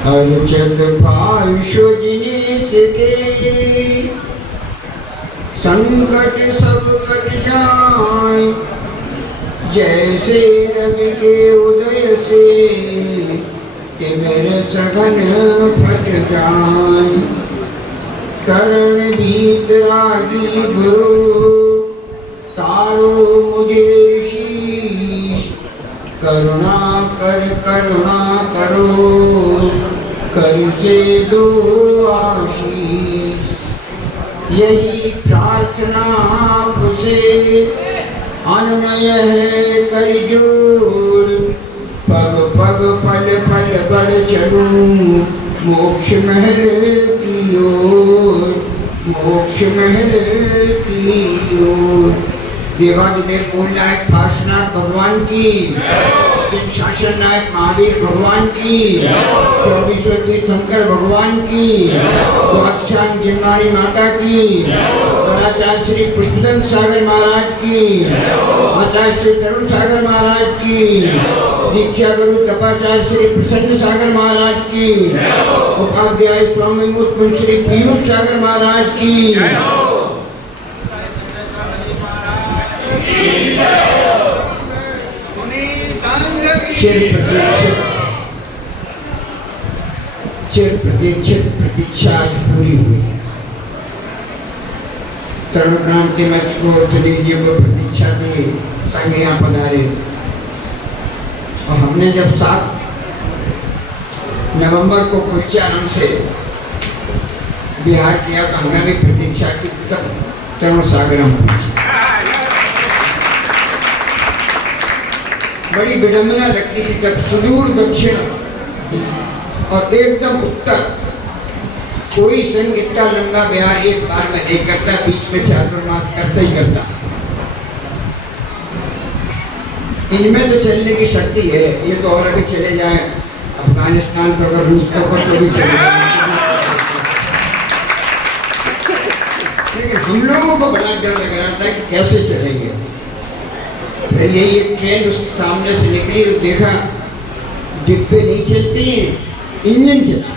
अर्चक पाशो जिनेश के संकट सब कट जाए, जैसे रवि के उदय से कि मेरे सघन फट जाए। करण भीतरागी गुरु तारो मुझे शीश, करुणा करो कर से दो आशीष। यही प्रार्थना आपसे अनुनय है कर जोर, पग पग पल पल बढ़ चलूं मोक्ष महल की ओर, मोक्ष महल की ओर। देवादिदेव मूल नायक पार्श्वनाथ भगवान की, शासन नायक महावीर भगवान की, 24 तीर्थंकर भगवान की, द्वादशांग जिनवाणी माता की, आचार्य श्री पुष्पदंत सागर महाराज की, आचार्य श्री तरुण सागर महाराज की, दीक्षा गुरु तपाचार्य श्री प्रसन्न सागर महाराज की, उपाध्याय स्वामी मूर्ति श्री पीयूष सागर महाराज की, चिर प्रतीक्षित प्रतीक्षा आज पूरी हुई। तरुण क्रांति मंच को सुनील जी को प्रतीक्षा की संग यहाँ पधारे, और हमने जब 7 नवंबर को कुलचानम से बिहार किया तो हमने भी प्रतीक्षा की, तब तरुण सागर हम पहुंचे। बड़ी विडंबना लगती थी जब सुदूर दक्षिण और एकदम उत्तर कोई संघ इतना लंबा बिहार एक बार में नहीं करता, बीच में चातुर्मास करता ही करता। इनमें तो चलने की शक्ति है, ये तो और अभी चले जाए अफगानिस्तान पर, अगर रूस पर तो भी चले जाए, लेकिन हम लोगों को बड़ा डर लग रहा था कि कैसे चलेंगे। फिर यही एक ट्रेन उस सामने से निकली और देखा डिब्बे नहीं चलते, इंजन चला।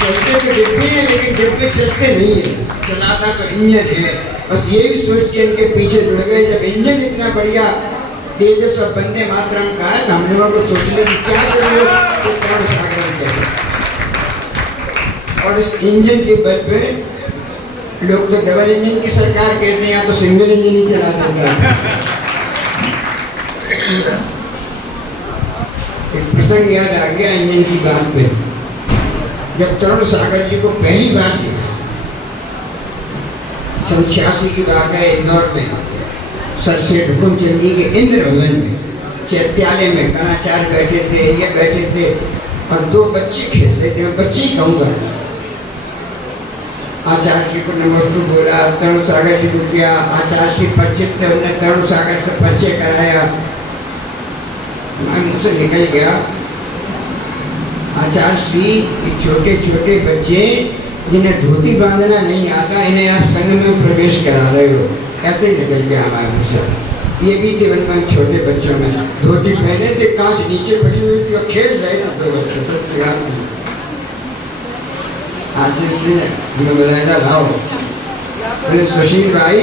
चलते तो डिब्बे हैं लेकिन डिब्बे चलते नहीं है, चलाता तो इंजन है। बस यही सोच के इनके पीछे जुड़ गए। जब इंजन इतना बढ़िया तेजस और वंदे मातरम का है तो हम लोगों को सोचने की क्या जरूरत, तो तरुण सागर कहते। और इस इंजन के बल पे लोग तो डबल इंजन की सरकार कहते हैं, या तो सिंगल इंजन ही चला देता। एक प्रसंग याद आ गया इंजन की बात पे। जब तरुण सागर जी को पहली बार देखा, 86 की बात है, इंदौर में सर सेठ हुकुमचंद जी के इंद्र भवन में चैत्यालय में कणाचार्य बैठे थे, ये बैठे थे और 2 बच्चे खेल रहे थे। मैं बच्चे ही कहूँगा। आचार्य जी को नमस्ते बोला, तरुण सागर जी को किया। आचार्य जी परिचित थे, उन्हें तरुण सागर से परिचय कराया। मैं मुझसे निकल गया, आचार्य जी छोटे छोटे बच्चे जिन्हें धोती बांधना नहीं आता, इन्हें आप संघ में प्रवेश करा रहे हो, ऐसे ही निकल गया हमारे मुझसे। ये भी थे उनमें छोटे बच्चों में धोती पहने थे, कांच नीचे खड़ी हुई थी और खेल रहे थे 2 बच्चे। सबसे आशीष से हमें बताया लाओ, बोले सुशील भाई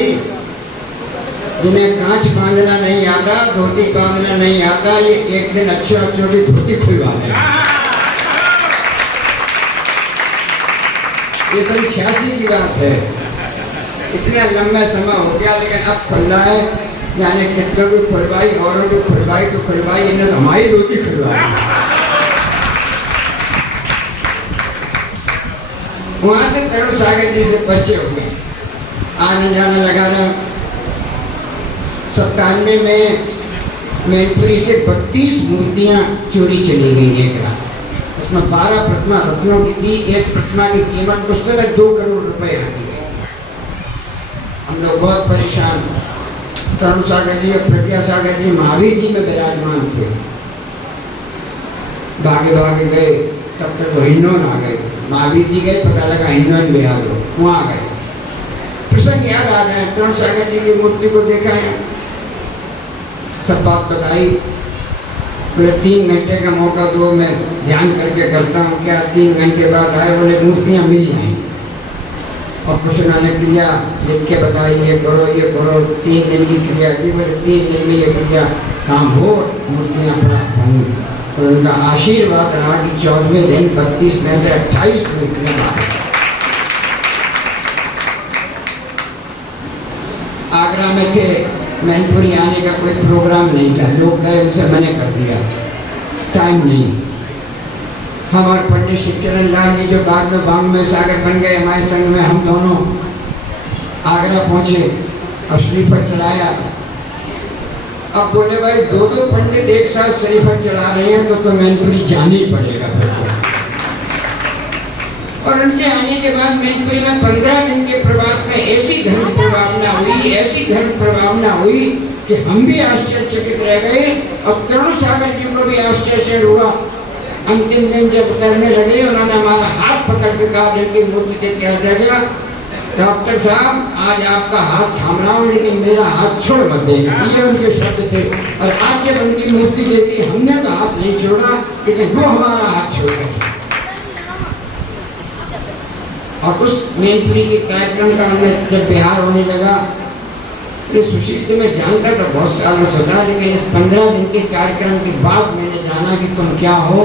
जिन्हें कांच बांधना नहीं आता, धोती बांधना नहीं आता, ये एक दिन अच्छा छोटी धोती खुलवा दें। ये 86 की बात है, इतना लंबा समय हो गया, लेकिन अब खुल रहा है। यानी कितनों को खुलवाई, औरों को खुलवाई तो खुलवाई, इन्हें हमारी धोती खुलवाई। वहां से तरुण सागर जी से परिचय हो गए, आने जाना लगा रहा। 97 में मैनपुरी से 32 मूर्तियां चोरी चली गई एक रात। उसमें 12 प्रतिमा रत्नों की थी। एक प्रतिमा की कीमत उस समय 2 करोड़ रुपए आती गई। हम लोग बहुत परेशान। तरुण सागर जी और प्रज्ञा सागर जी महावीर जी में विराजमान थे। भागे भागे गए, तब तक वो हिंडौन आ गए। महावीर जी गए, पता लगा हिंडौन बिहार हो, वहाँ गए। प्रसंग याद आ गया। तरुण सागर जी की मूर्ति को देखा है, सब बात बताई। बोले 3 घंटे का मौका दो, मैं ध्यान करके करता हूँ। क्या 3 घंटे बाद आए, बोले मूर्तियाँ मिल जाएं। और कुछ उन्होंने क्रिया लिख के बताई, ये करो 3 दिन की क्रिया की। बोले 3 दिन में ये क्रिया काम हो, मूर्तियाँ प्राप्त होंगी। तो उनका आशीर्वाद रहा कि 14वें दिन 32 में से 28 मूर्तियाँ आ गई। आगरा में थे, मैनपुरी आने का कोई प्रोग्राम नहीं था, लोग गए, उनसे मैंने कर दिया, टाइम नहीं। हम और पंडित शिवचरण लाल जी जो बाद में बांग में सागर बन गए हमारे संग में, हम दोनों आगरा पहुंचे और श्रीफल चढ़ाया। अब बोले भाई 2 पंडित एक साथ श्रीफल चढ़ा रहे हैं तो मैनपुरी जाना ही पड़ेगा फिर। और उनके आने के बाद मैनपुरी में 15 दिन के प्रवास में ऐसी धर्म प्रभावना हुई कि हम भी आश्चर्यचकित रह गए और तरुण सागर जी को भी आश्चर्य हुआ। अंतिम दिन जब उतरने लगे, उन्होंने हमारा हाथ पकड़ के कहा, जिनकी मूर्ति देख के आ जाएगा, डॉक्टर साहब आज आपका हाथ थाम रहा हूँ लेकिन मेरा हाथ छोड़ मत देना, ये उनके शब्द थे। और आज जब उनकी मूर्ति देखी, हमने तो हाथ नहीं छोड़ा लेकिन वो हमारा हाथ छोड़ गए। और उस मैनपुरी के कार्यक्रम का हमने जब बिहार होने लगा, ये सुशील तुम्हें जानता था बहुत सालों से था, लेकिन इस 15 दिन के कार्यक्रम के बाद मैंने जाना कि तुम क्या हो।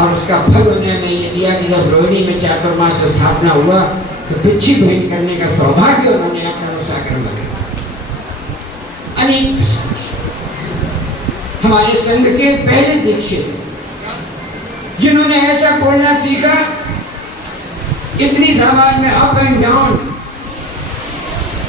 और उसका फल उन्हें मैं ये दिया कि जब रोहिणी में चातुर्मास स्थापना हुआ तो पिछी भेंट करने का सौभाग्य उन्होंने अपना सागर में। अनेक हमारे संघ के पहले दीक्षित जिन्होंने ऐसा बोलना सीखा, इतनी समाज में अप एंड डाउन,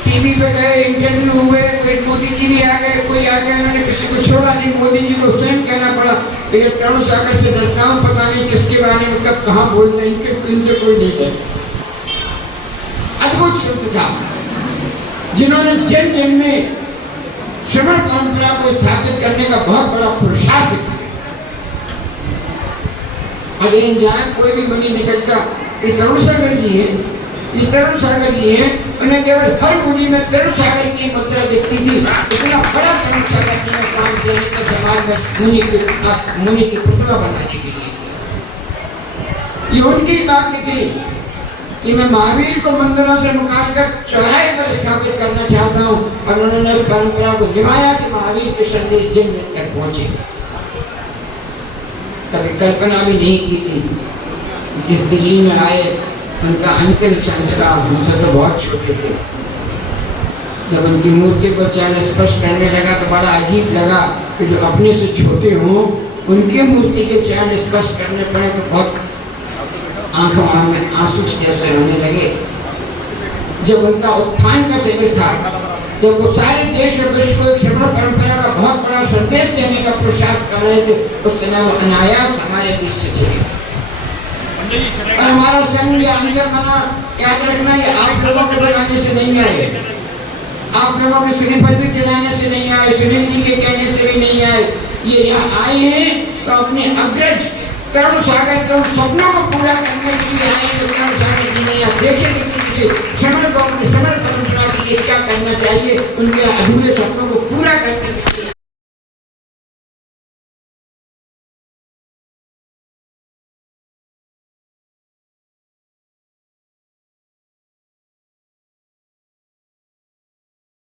टीवी पे गए, इंटरव्यू हुए, फिर मोदी जी भी आ गए, कोई आ गया, मैंने किसी को छोड़ा नहीं, मोदी जी को स्वयं कहना पड़ा। लेकिन तरुण सागर से डरता हूँ, पता नहीं किसके बारे में कब कहाँ बोल रहे, इनसे कोई नहीं है। अद्भुत संत था जिन्होंने जन जन में श्रवण परंपरा को स्थापित करने का बहुत बड़ा पुरुषार्थ किया। अगर जहाँ कोई भी मुनि निकलता, ये तरुण सागर जी है, ये तरुण सागर जी हैं, उन्हें केवल हर मुनि में तरुण सागर की मुद्रा दिखती थी। इतना बड़ा तरुण सागर जी ने काम किया तो समाज में मुनि की प्रतिभा बनाने के लिए। ये उनकी बात थी कि मैं महावीर को मंदिरों से निकालकर चौराहे पर स्थापित करना चाहता हूँ। और उन्होंने उस परंपरा को निभाया कि महावीर के संदेश जन जन तक पहुंचे। कभी कल्पना भी नहीं की थी जिस दिल्ली में आए, उनका अंतिम संस्कार, हमसे तो बहुत छोटे थे, जब उनकी मूर्ति को चरण स्पर्श करने लगा तो बड़ा अजीब लगा कि जो अपने से छोटे हों उनके मूर्ति के चरण स्पर्श करने पड़े तो बहुत आंखों में आंसू जैसे होने लगे। जब उनका उत्थान का शिविर था, जब वो सारे देश और विश्व को एक श्रवण परंपरा का बहुत बड़ा संदेश देने का पुरुषार्थ कर रहे थे, उस समय वो अनायास हमारे बीच से चले। और हमारा संघ या अंदर मना याद रखना, ये आप लोगों के चलाने से नहीं आए, आप लोगों के श्रीफल भी चलाने से नहीं आए, सुनील जी के कहने से भी नहीं आए। ये यहाँ आए हैं तो अपने अग्रज तरुण सागर के सपनों को पूरा करने के लिए आए। तो तरुण सागर जी ने यहाँ देखे श्रवण परंपरा के लिए क्या करना चाहिए, उनके अधूरे सपनों को